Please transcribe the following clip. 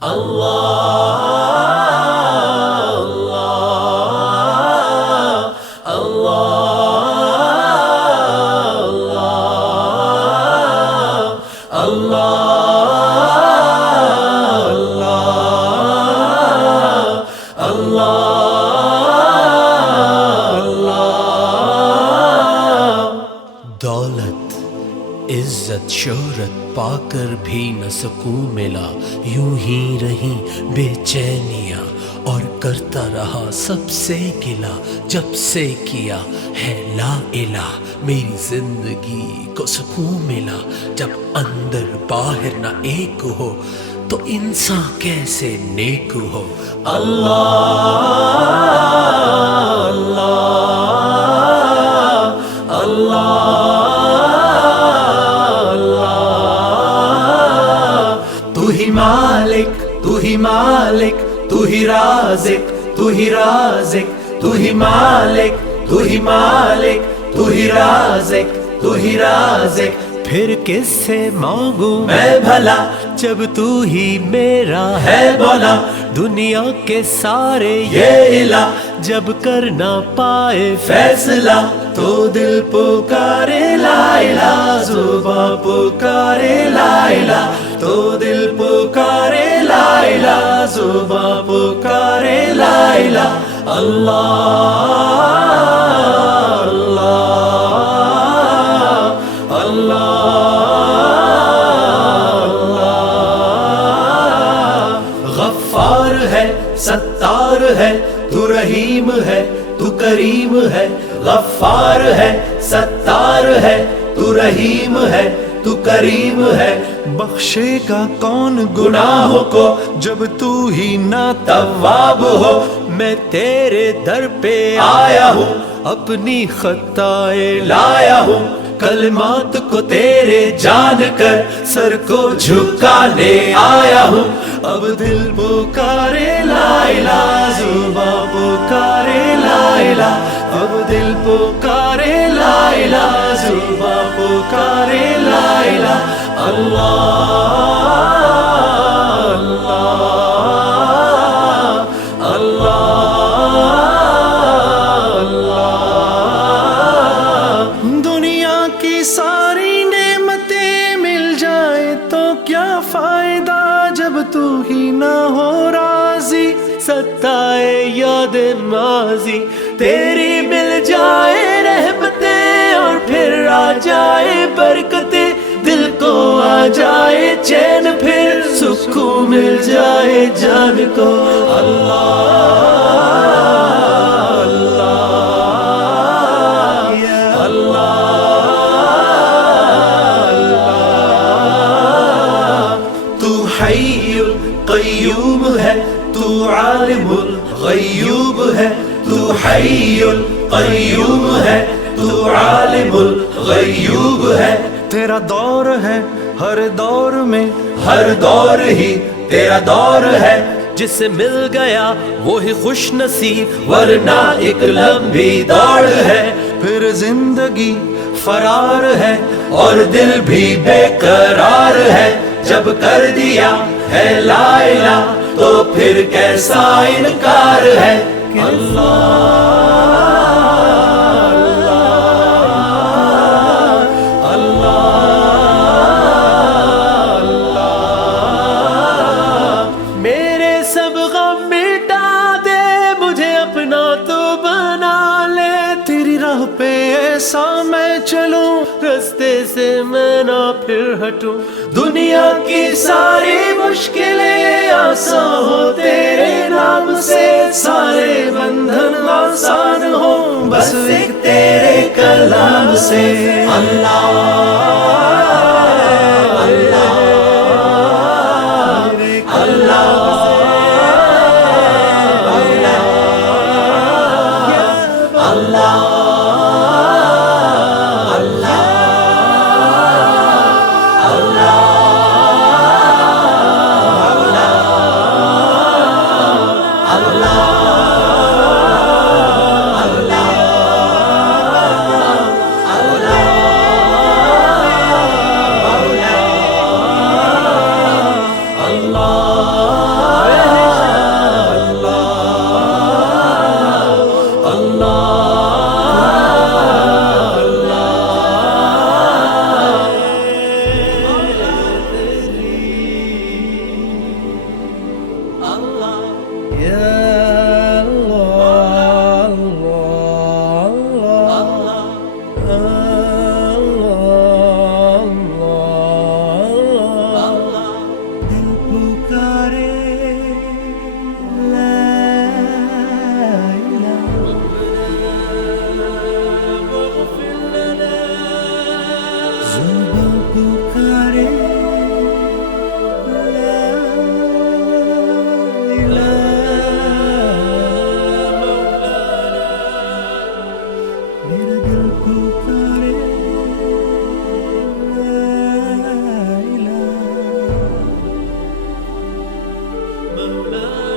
دولت عزت شہرت پا کر بھی نہ سکون ملا، یوں ہی رہی بے چینیاں اور کرتا رہا سب سے گلا، جب سے کیا ہے لا الہ میری زندگی کو سکون ملا۔ جب اندر باہر نہ ایک ہو تو انسان کیسے نیک ہو۔ تو ہی مالک تو ہی مالک تو ہی رازق تو ہی رازق تو ہی مالک تو ہی مالک تو ہی رازق تو ہی رازق، پھر کس سے مانگوں میں بھلا جب تو ہی میرا ہے مولا، دنیا کے سارے یہ الہ جب کر نہ پائے فیصلہ تو دل پکارے لا الہ، زباں پکارے لا الہ، تو دل پکارے لا الہ، زباں پکارے لا الہ۔ اللہ غفار ہے ستار ہے تو رحیم ہے تو کریم ہے، غفار ہے ستار ہے تو رحیم ہے تو کریم ہے، بخشے گا کون گناہوں کو جب تو ہی نہ تواب ہو۔ میں تیرے در پہ آیا ہوں اپنی خطائیں لایا ہوں، کلمات کو تیرے جان کر سر کو جھکانے آیا ہوں، اب دل پکارے لا الہ، زباں پکارے لا الہ، اب دل پکارے لا الہ، زباں پکارے لا الہ۔ دنیا کی ساری نعمتیں مل جائے تو کیا فائدہ جب تو ہی نہ ہو راضی، ستائے یاد ماضی تیری مل جائے رحمتیں اور پھر آ جائے برکتیں، دل کو آ جائے چین پھر سکون مل جائے جان کو۔ تو حی القیوم ہے تو عالم الغیوب ہے، تو حی القیوم ہے تو عالم الغیوب ہے، تیرا دور ہے ہر دور میں، ہر دور ہی تیرا دور ہے، جس سے مل گیا وہی خوش نصیب، ورنہ ایک لمبی دوڑ ہے، پھر زندگی فرار ہے اور دل بھی بے قرار ہے، جب کر دیا ہے لا الہ تو پھر کیسا انکار ہے۔ میرے سب غم مٹا دے، مجھے اپنا تو بنا لے، تیری راہ پہ ایسا میں چلوں، رستے سے میں نہ پھر ہٹوں، دنیا کی ساری مشکلیں آسان ہو تیرے نام سے، سارے بندھن آسان ہو بس ایک تیرے کلام سے۔ la